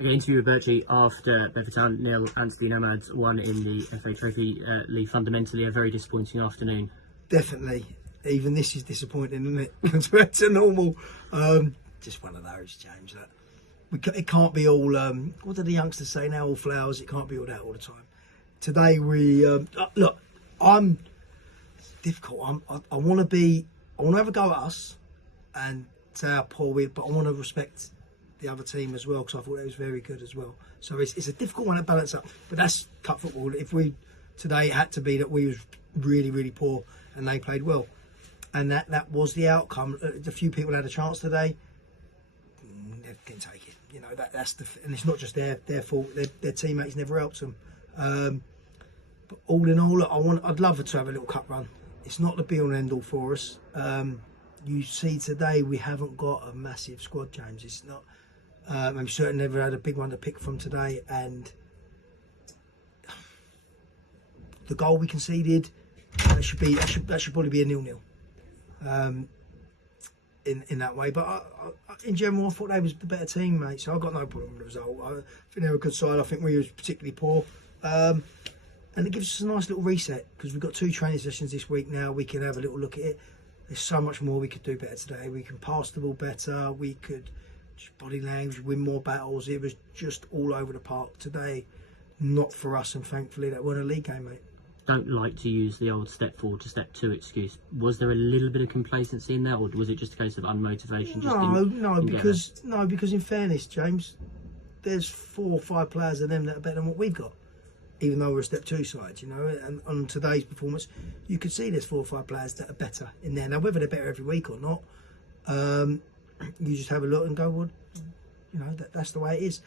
Okay, interview with Birchie after Bedford Town 0, Anstey Nomads 1 in the FA Trophy. Lee, fundamentally a very disappointing afternoon. Definitely. Even this is disappointing, isn't it? Compared to normal. Just one of those, James. It can't be all, what do the youngsters say now, all flowers. It can't be all that all the time. Today we, look, it's difficult. I want to have a go at us and say how poor we are, but I want to respect the other team as well, because I thought it was very good as well. So it's a difficult one to balance up, but that's cup football. If we today, it had to be that we was really, really poor and they played well, and that was the outcome. A few people had a chance today, they didn't take it. You know, that's and it's not just their fault. Their teammates never helped them. But all in all, look, I'd love to have a little cup run. It's not the be all and end all for us. You see today we haven't got a massive squad, James. It's not. I'm certainly never had a big one to pick from today, and the goal we conceded, that should probably be a 0-0 in that way. But in general, I thought they was the better team, mate. So I've got no problem with the result. I think they were a good side. I think we was particularly poor, and it gives us a nice little reset, because we've got 2 training sessions this week now. We can have a little look at it. There's so much more we could do better today. We can pass the ball better. We could body language, win more battles. It was just all over the park today. Not for us, and thankfully that weren't a league game, mate. Don't like to use the old step forward to step 2 excuse. Was there a little bit of complacency in there, or was it just a case of unmotivation? Because in fairness, James, there's 4 or 5 players of them that are better than what we've got, even though we're a step 2 side, you know. And on today's performance, you could see there's 4 or 5 players that are better in there. Now, whether they're better every week or not, you just have a look and go, well, you know, that's the way it is.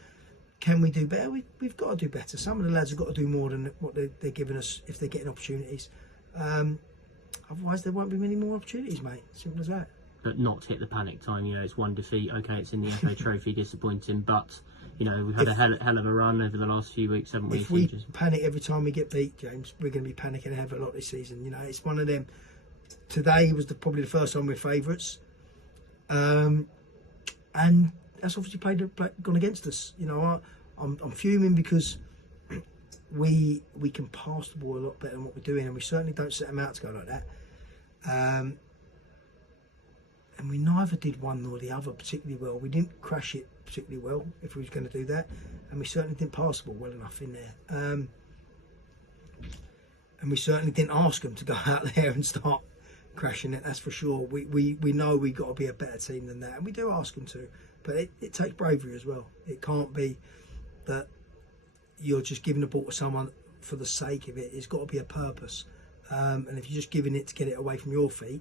Can we do better? We've got to do better. Some of the lads have got to do more than what they're giving us if they're getting opportunities. Otherwise, there won't be many more opportunities, mate. Simple as that. But not to hit the panic time. You know, it's 1 defeat. Okay, it's in the FA Trophy, disappointing. But, you know, we've had a hell of a run over the last few weeks, haven't we? If we panic every time we get beat, James, we're going to be panicking a hell of a lot this season. You know, it's one of them. Today was probably the first time we're favourites. And that's obviously gone against us. You know, I'm fuming because we can pass the ball a lot better than what we're doing, and we certainly don't set them out to go like that. And we neither did one nor the other particularly well. We didn't crash it particularly well if we was going to do that, and we certainly didn't pass the ball well enough in there. And we certainly didn't ask them to go out there and start crashing it, that's for sure. We know we've got to be a better team than that, and we do ask them to, but it takes bravery as well. It can't be that you're just giving the ball to someone for the sake of it. It's got to be a purpose, and if you're just giving it to get it away from your feet,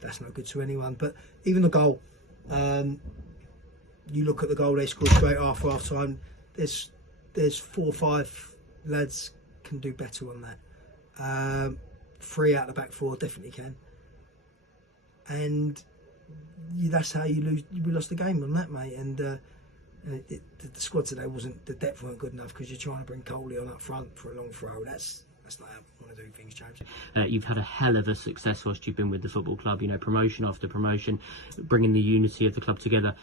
that's no good to anyone. But even the goal, you look at the goal they scored straight after half time, there's 4 or 5 lads can do better on that. 3 out of the back 4 definitely can. And that's how you lose. We lost the game on that, mate. And the squad today the depth weren't good enough, because you're trying to bring Coley on up front for a long throw. That's not how we want to do things, James. You've had a hell of a success whilst you've been with the football club. You know, promotion after promotion, bringing the unity of the club together.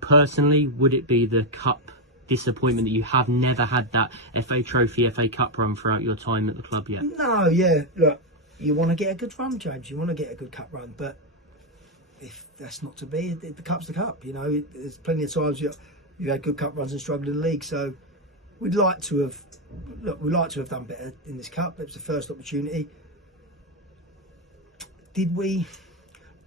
Personally, would it be the cup disappointment that you have never had that FA Trophy, FA Cup run throughout your time at the club yet? No, yeah. Look, you want to get a good run, James. You want to get a good cup run, but if that's not to be, the cup's the cup. You know, there's plenty of times you've had good cup runs and struggled in the league. So we'd like to have done better in this cup. It was the first opportunity. Did we?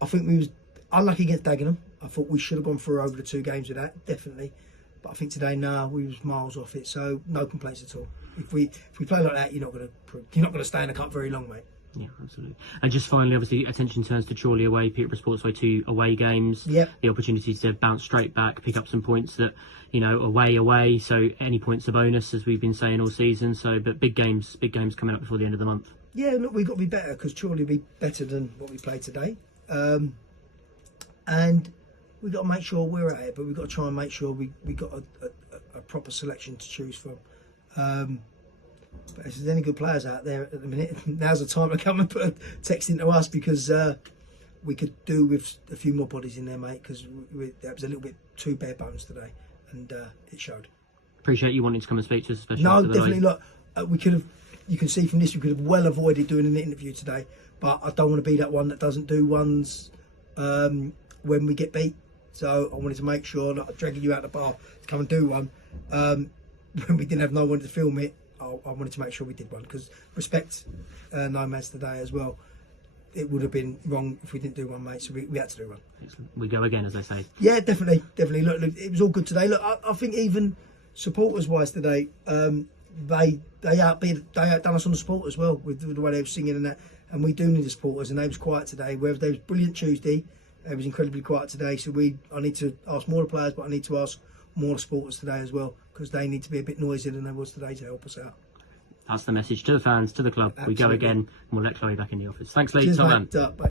I think we was unlucky against Dagenham. I thought we should have gone through over the 2 games with that, definitely. But I think today, we was miles off it. So no complaints at all. If we play like that, you're not going to stay in the cup very long, mate. Yeah, absolutely. And just finally, obviously, attention turns to Chorley away, Peterborough Sportsway 2 away games. Yep. The opportunity to bounce straight back, pick up some points that, you know, away. So any points a bonus, as we've been saying all season. So, but big games coming up before the end of the month. Yeah, look, we've got to be better, because Chorley will be better than what we played today. And we've got to make sure we're at it, but we've got to try and make sure we got a proper selection to choose from. But if there's any good players out there at the minute, now's the time to come and put a text into us, because we could do with a few more bodies in there, mate, because that was a little bit too bare bones today, and it showed. Appreciate you wanting to come and speak to us, especially No, after the definitely. night. Look, we could have. You can see from this, we could have well avoided doing an interview today. But I don't want to be that one that doesn't do ones when we get beat. So I wanted to make sure that I'm dragging you out of the bar to come and do one. When we didn't have no one to film it, I wanted to make sure we did one, because respect Nomads today as well. It would have been wrong if we didn't do one, mate. So we had to do one. We go again, as they say. Yeah, definitely. Look, it was all good today. Look, I think even supporters-wise today, they outdone us on the support as well with the way they were singing and that. And we do need the supporters, and they was quiet today. Whereas they was brilliant Tuesday, it was incredibly quiet today. So I need to ask more of the players, but I need to ask more supporters today as well, because they need to be a bit noisier than they was today to help us out. That's the message to the fans, to the club. Absolutely. We go again, and we'll let Chloe back in the office. Thanks, Lee. Cheers, Top man. mate. Bye.